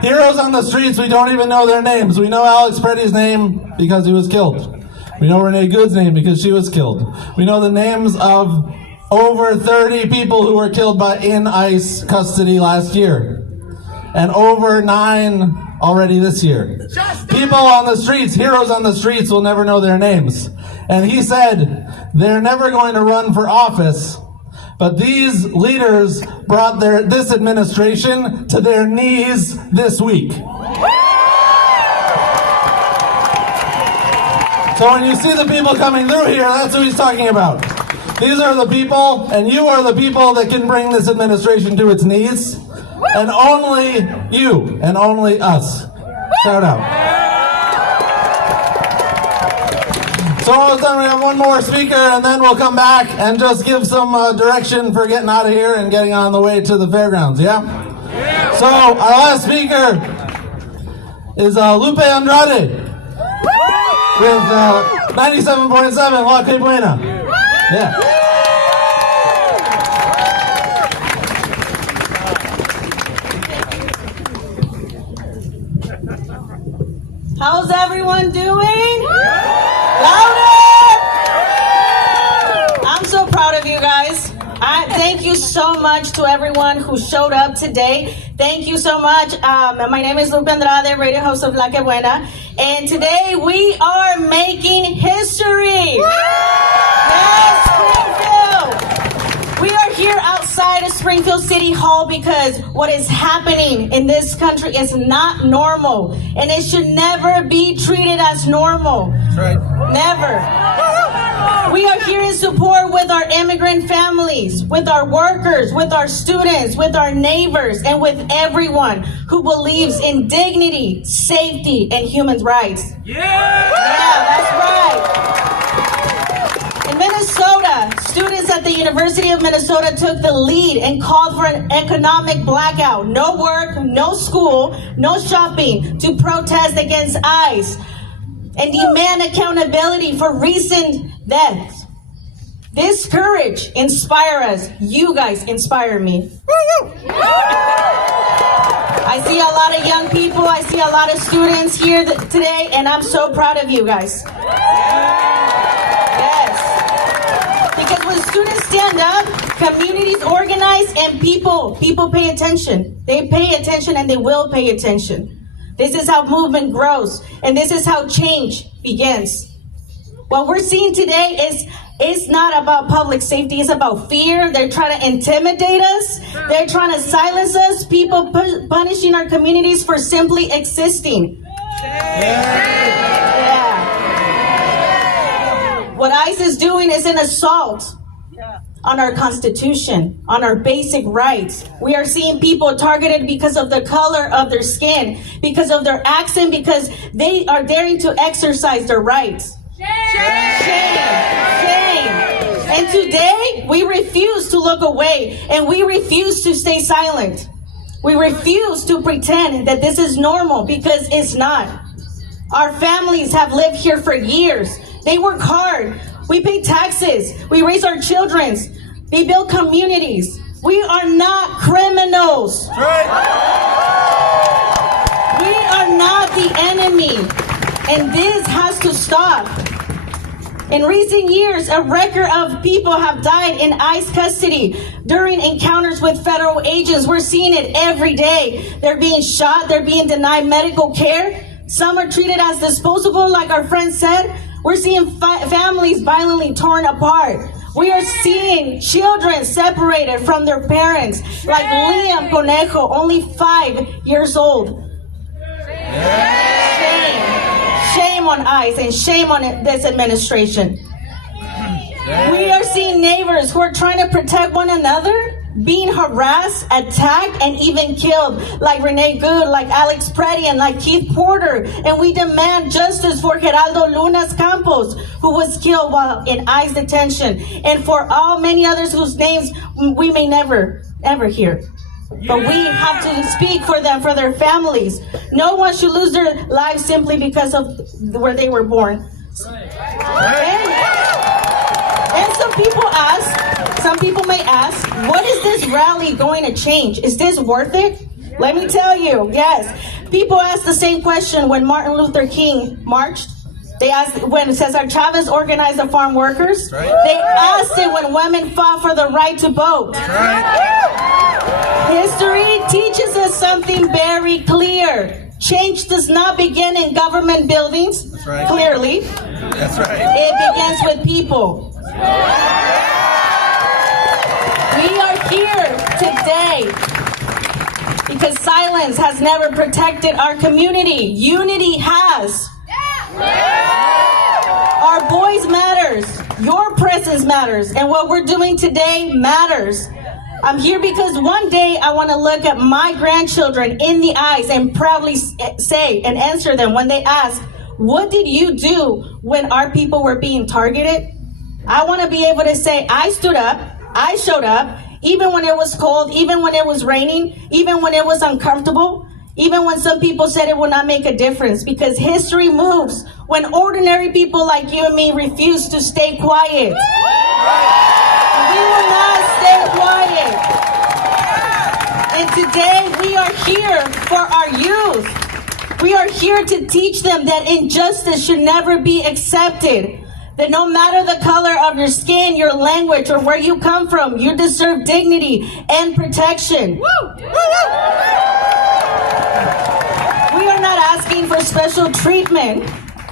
Heroes on the streets, we don't even know their names. We know Alex Preddy's name because he was killed. We know Renee Good's name because she was killed. We know the names of over 30 people who were killed in ICE custody last year. And over 9 already this year. People on the streets, heroes on the streets will never know their names. And he said they're never going to run for office. But these leaders brought this administration to their knees this week. So when you see the people coming through here, that's who he's talking about. These are the people, and you are the people that can bring this administration to its knees. And only you, and only us. Shout out. So almost done. We have one more speaker, and then we'll come back and just give some direction for getting out of here and getting on the way to the fairgrounds. Yeah? So our last speaker is Lupe Andrade with 97.7 La Que Buena. Yeah. How's everyone doing? Louder! I'm so proud of you guys. Thank you so much to everyone who showed up today. Thank you so much. My name is Lupe Andrade, radio host of La Que Buena. And today we are making history. Yes, Springfield. We are here outside of Springfield City Hall because what is happening in this country is not normal. And it should never be treated as normal. That's right. Never. We are here in support with our immigrant families, with our workers, with our students, with our neighbors, and with everyone who believes in dignity, safety, and human rights. Yeah, that's right. In Minnesota, students at the University of Minnesota took the lead and called for an economic blackout. No work, no school, no shopping to protest against ICE and demand accountability for recent deaths. This courage inspires us. You guys inspire me. I see a lot of young people. I see a lot of students here today, and I'm so proud of you guys. Yes. Because when students stand up, communities organize, and people pay attention. They pay attention, and they will pay attention. This is how movement grows, and this is how change begins. What we're seeing today is not about public safety, it's about fear. They're trying to intimidate us. They're trying to silence us. People punishing our communities for simply existing. Yeah. What ICE is doing is an assault on our Constitution, on our basic rights. We are seeing people targeted because of the color of their skin, because of their accent, because they are daring to exercise their rights. Shame. And today, we refuse to look away, and we refuse to stay silent. We refuse to pretend that this is normal, because it's not. Our families have lived here for years. They work hard. We pay taxes. We raise our children. They build communities. We are not criminals. Right. We are not the enemy. And this has to stop. In recent years, a record of people have died in ICE custody during encounters with federal agents. We're seeing it every day. They're being shot. They're being denied medical care. Some are treated as disposable, like our friend said. We're seeing families violently torn apart. We are seeing children separated from their parents, like Liam Conejo, only 5 years old. Shame on ICE and shame on this administration. We are seeing neighbors who are trying to protect one another being harassed, attacked, and even killed, like Renee Good, like Alex Preddy, and like Keith Porter. And we demand justice for Geraldo Lunas Campos, who was killed while in ICE detention, and for all many others whose names we may never, ever hear. But we have to speak for them, for their families. No one should lose their lives simply because of where they were born. And some people may ask, what is this rally going to change? Is this worth it? Let me tell you, yes. People ask the same question when Martin Luther King marched. They asked when Cesar Chavez organized the farm workers. They asked it when women fought for the right to vote. History teaches us something very clear. Change does not begin in government buildings, clearly. That's right. It begins with people. We are here today because silence has never protected our community. Unity has. Our voice matters. Your presence matters. And what we're doing today matters. I'm here because one day I want to look at my grandchildren in the eyes and proudly say and answer them when they ask, what did you do when our people were being targeted? I want to be able to say, I stood up, I showed up, even when it was cold, even when it was raining, even when it was uncomfortable, even when some people said it would not make a difference, because history moves when ordinary people like you and me refuse to stay quiet. We will not stay quiet. And today we are here for our youth. We are here to teach them that injustice should never be accepted. That no matter the color of your skin, your language, or where you come from, you deserve dignity and protection. We are not asking for special treatment.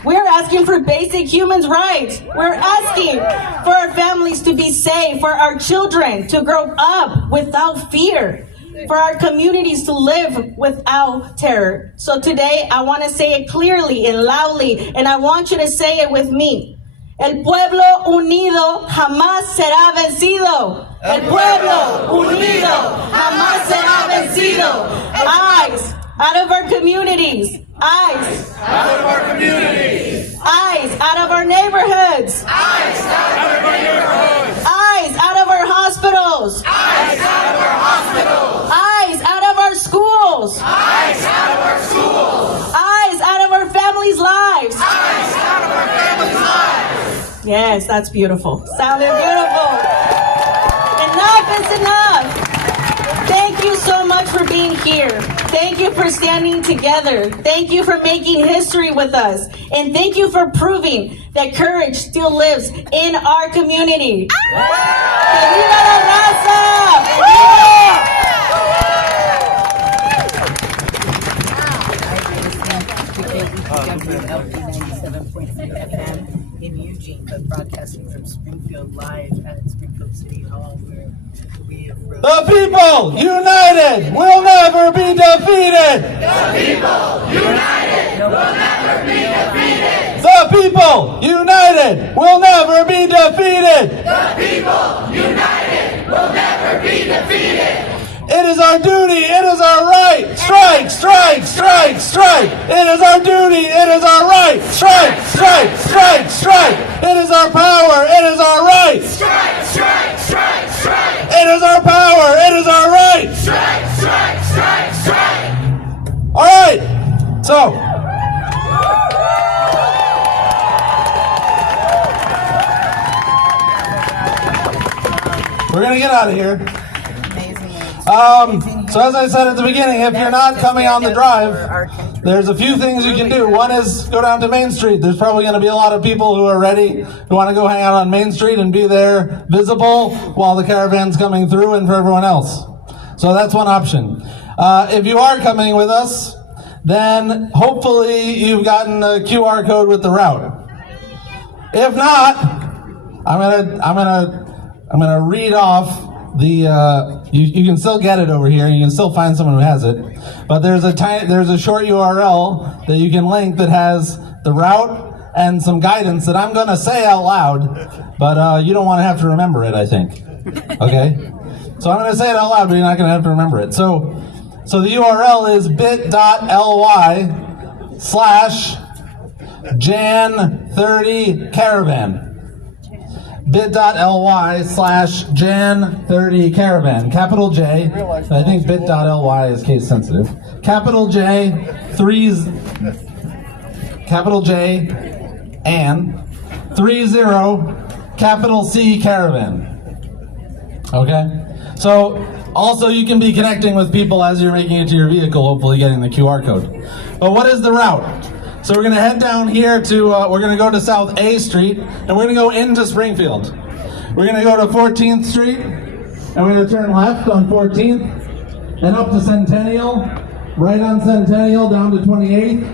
We're asking for basic human rights. We're asking for our families to be safe, for our children to grow up without fear, for our communities to live without terror. So today, I want to say it clearly and loudly, and I want you to say it with me. El pueblo unido jamás será vencido. El pueblo unido jamás será vencido. Eyes out of our communities. Eyes out of our communities. Eyes out of our neighborhoods. Eyes out of our neighborhoods. Eyes out of our hospitals. Eyes out of our hospitals. Eyes out of our schools. Eyes out of our schools. Eyes out of our families' lives. Eyes out of our families' lives. Yes, that's beautiful. Sounded beautiful. Enough is enough. Thank you so much for being here. Thank you for standing together. Thank you for making history with us. And thank you for proving that courage still lives in our community. ¡Que viva la raza! FM in Eugene, but broadcasting from Springfield live at Springfield City Hall, where we have The people united will never be defeated. The people united will never be defeated. The people united will never be defeated. The people united will never be defeated. It is our duty, it is our right. Strike, strike, strike, strike. It is our duty, it is our right. Strike, strike, strike, strike. It is our power, it is our right. Strike, strike, strike, strike. It is our power, it is our right. Strike, strike, strike, strike. All right, so. We're going to get out of here. So as I said at the beginning, if you're not coming on the drive, there's a few things you can do. One is go down to Main Street. There's probably going to be a lot of people who are ready, who want to go hang out on Main Street and be there visible while the caravan's coming through and for everyone else. So that's one option. If you are coming with us, then hopefully you've gotten the QR code with the route. If not, I'm gonna read off the you can still get it over here. You can still find someone who has it, but there's a short URL that you can link that has the route and some guidance that I'm gonna say out loud, but you don't want to have to remember it, I think. Okay, so I'm gonna say it out loud, but you're not gonna have to remember it. So the URL is bit.ly/Jan30caravan. bit.ly/Jan30caravan. Capital J. I think bit.ly is case sensitive. Capital J, capital J, and 30, capital C caravan. Okay? So, also you can be connecting with people as you're making it to your vehicle, hopefully getting the QR code. But what is the route? So we're going to head down here to, we're going to go to South A Street, and we're going to go into Springfield. We're going to go to 14th Street, and we're going to turn left on 14th, and up to Centennial, right on Centennial, down to 28th,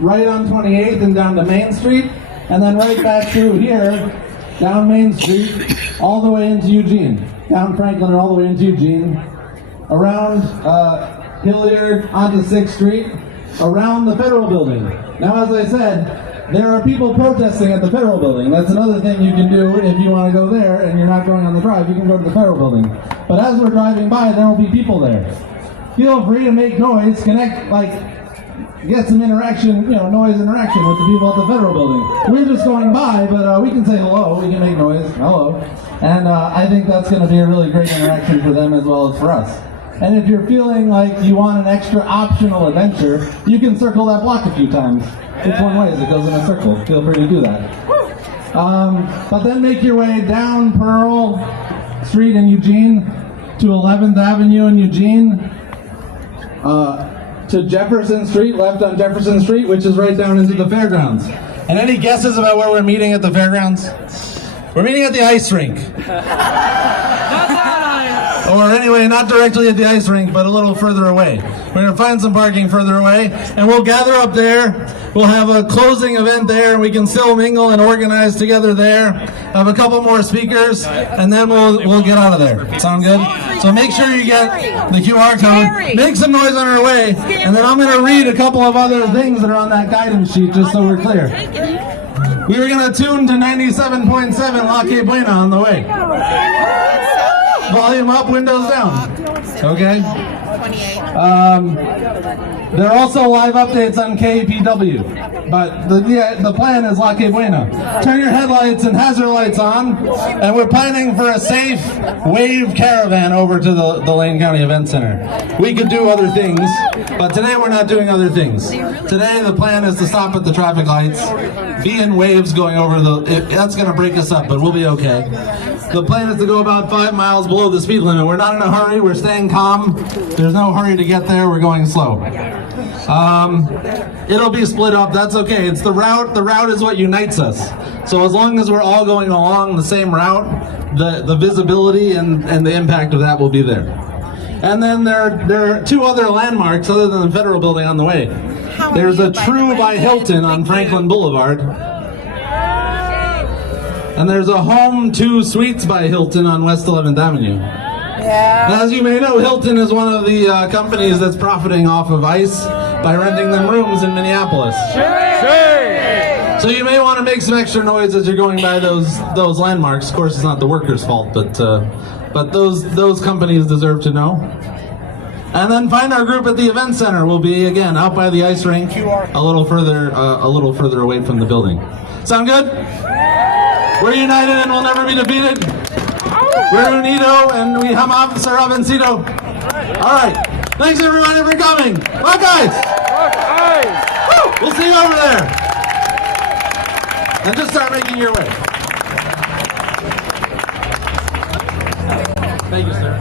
right on 28th, and down to Main Street, and then right back through here, down Main Street, all the way into Eugene, down Franklin and all the way into Eugene, around Hilliard, onto 6th Street, around the Federal Building. Now, as I said, there are people protesting at the Federal Building. That's another thing you can do if you want to go there and you're not going on the drive. You can go to the Federal Building. But as we're driving by, there will be people there. Feel free to make noise, connect, get some interaction, noise interaction with the people at the Federal Building. We're just going by, but we can say hello. We can make noise. Hello. And I think that's going to be a really great interaction for them as well as for us. And if you're feeling like you want an extra optional adventure, you can circle that block a few times. It's one way as it goes in a circle. Feel free to do that. But then make your way down Pearl Street in Eugene to 11th Avenue in Eugene, to Jefferson Street, left on Jefferson Street, which is right down into the fairgrounds. And any guesses about where we're meeting at the fairgrounds? We're meeting at the ice rink. Or anyway, not directly at the ice rink, but a little further away. We're going to find some parking further away, and we'll gather up there. We'll have a closing event there, and we can still mingle and organize together there. Have a couple more speakers, and then we'll get out of there. Sound good? So make sure you get the QR code. Make some noise on our way, and then I'm going to read a couple of other things that are on that guidance sheet, just so we're clear. We were going to tune to 97.7 La Que Buena on the way. Volume up, windows down. Okay? There are also live updates on KPW, but the plan is La Que Buena. Turn your headlights and hazard lights on, and we're planning for a safe wave caravan over to the Lane County Event Center. We could do other things, but today we're not doing other things. Today the plan is to stop at the traffic lights, be in waves going over that's going to break us up, but we'll be okay. The plan is to go about 5 miles below the speed limit. We're not in a hurry. We're staying calm. There's no hurry to get there. We're going slow. It'll be split up. That's okay. It's the route. The route is what unites us. So as long as we're all going along the same route, the visibility and the impact of that will be there. And then there are 2 other landmarks other than the Federal Building on the way. There's a True by Hilton on Franklin Boulevard. And there's a Home 2 Suites by Hilton on West 11th Avenue. Now, as you may know, Hilton is one of the companies that's profiting off of ICE by renting them rooms in Minneapolis. So you may want to make some extra noise as you're going by those landmarks. Of course, it's not the workers' fault, but those companies deserve to know. And then find our group at the event center. We'll be again out by the ice rink, a little further away from the building. Sound good? We're united and we'll never be defeated. We're unido and we jamás será vencido. All right. Thanks everybody for coming. Bye guys. Woo! We'll see you over there. And just start making your way. Thank you, sir.